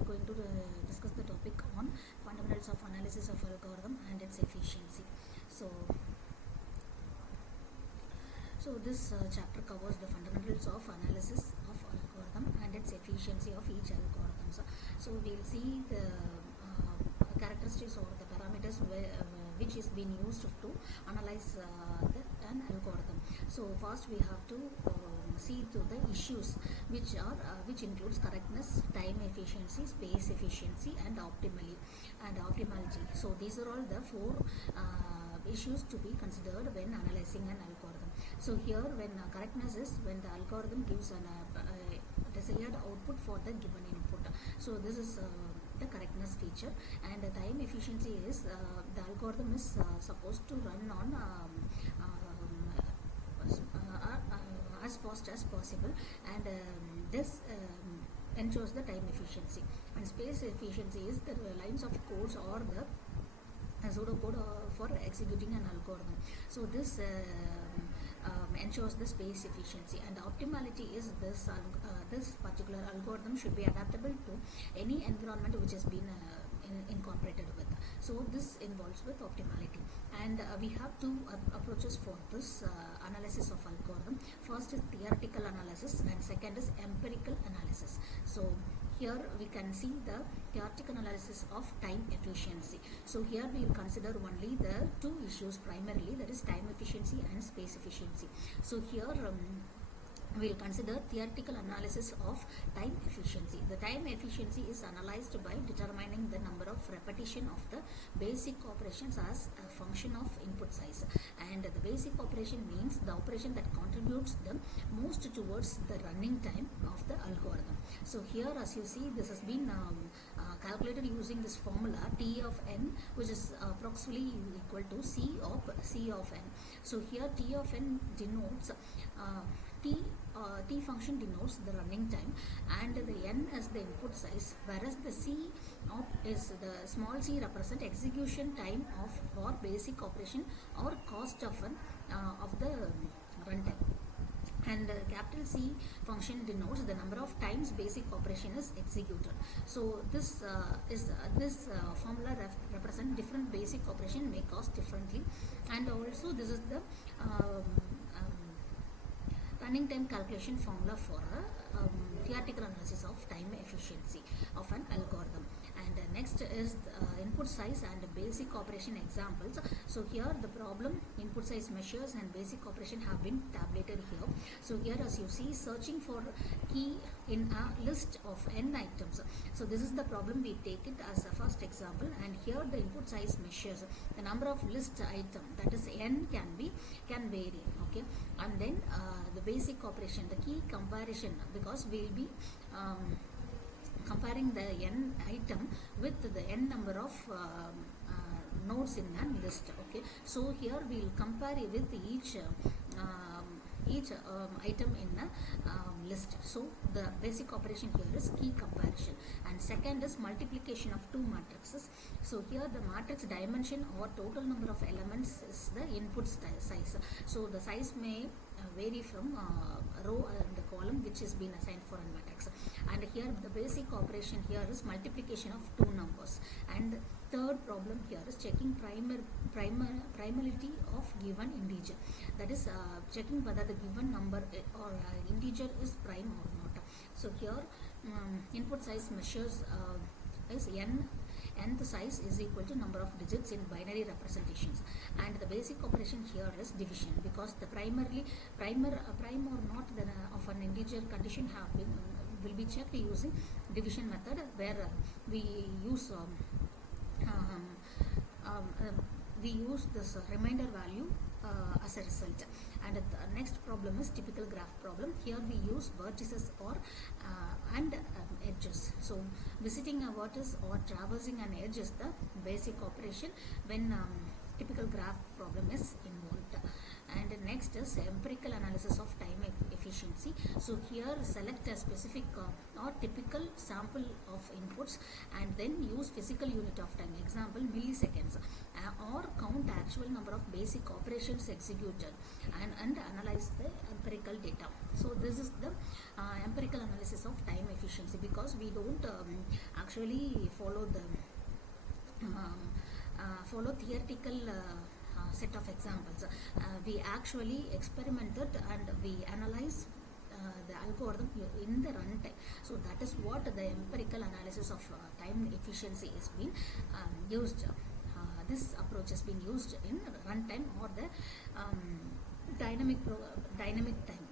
are going to discuss the topic on fundamentals of analysis of algorithm and its efficiency. So this chapter covers the fundamentals of analysis of algorithm and its efficiency of each algorithm. So we'll see the characteristics or the parameters which is being used to analyze an algorithm. So first we have to see to the issues which includes correctness, time efficiency, space efficiency, and optimality. So these are all the four issues to be considered when analyzing an algorithm. So here, when correctness is when the algorithm gives an desired output for the given input. So this is the correctness feature, and the time efficiency is the algorithm is supposed to run on as fast as possible, and this ensures the time efficiency. And space efficiency is the lines of codes or the pseudocode for executing an algorithm. So this ensures the space efficiency. And optimality is this particular algorithm should be adaptable to any environment which has been incorporated with. So this involves with optimality, and we have two approaches for this analysis of algorithm. First is theoretical analysis, and second is empirical analysis. So here we can see the theoretical analysis of time efficiency. So here we will consider only the two issues primarily, that is time efficiency and space efficiency. So here we will consider theoretical analysis of time efficiency. The time efficiency is analyzed by determining the number of repetition of the basic operations as a function of input size. And the basic operation means the operation that contributes the most towards the running time of the algorithm. So here, as you see, this has been calculated using this formula T of n, which is approximately equal to C of n. So here T of n denotes T function denotes the running time, and the n is the input size, whereas the C of is the small c represent execution time of or basic operation or cost of the runtime. And capital C function denotes the number of times basic operation is executed. So this formula represent different basic operation may cost differently, and also this is the running time calculation formula for theoretical analysis of time efficiency of an algorithm. And next is input size and basic operation examples. So here the problem input size measures and basic operation have been tabulated here. So here, as you see, searching for key in a list of n items. So this is the problem. We take it as a first example, and here the input size measures the number of list item, that is n can vary, okay. And then the basic operation, the key comparison, because we will be comparing the n item with the n number of nodes in a list, okay. So here we will compare with each item in a list. So the basic operation here is key comparison, and second is multiplication of two matrices. So here the matrix dimension or total number of elements is the input size. So the size may vary from row and the column which is been assigned for a matrix. And here the basic operation here is multiplication of two numbers. And third problem here is checking primality of given integer, that is checking whether the given number or integer is prime or not. So here input size measures is nth size is equal to number of digits in binary representations, and the basic operation here is division, because the prime or not of an integer condition will be checked using division method, where we use this remainder value as a result. And the next problem is typical graph problem. Here we use vertices or and edges. So visiting a vertex or traversing an edge is the basic operation when typical graph problem is involved. And next is empirical analysis of time efficiency. So here select a specific or typical sample of inputs and then use physical unit of time, example milliseconds, or count actual number of basic operations executed and analyze the empirical data. So this is the empirical analysis of time efficiency, because we don't actually follow theoretical set of examples. We actually experimented and we analyze the algorithm in the runtime. So that is what the empirical analysis of time efficiency is being used. This approach has been used in runtime or the dynamic time.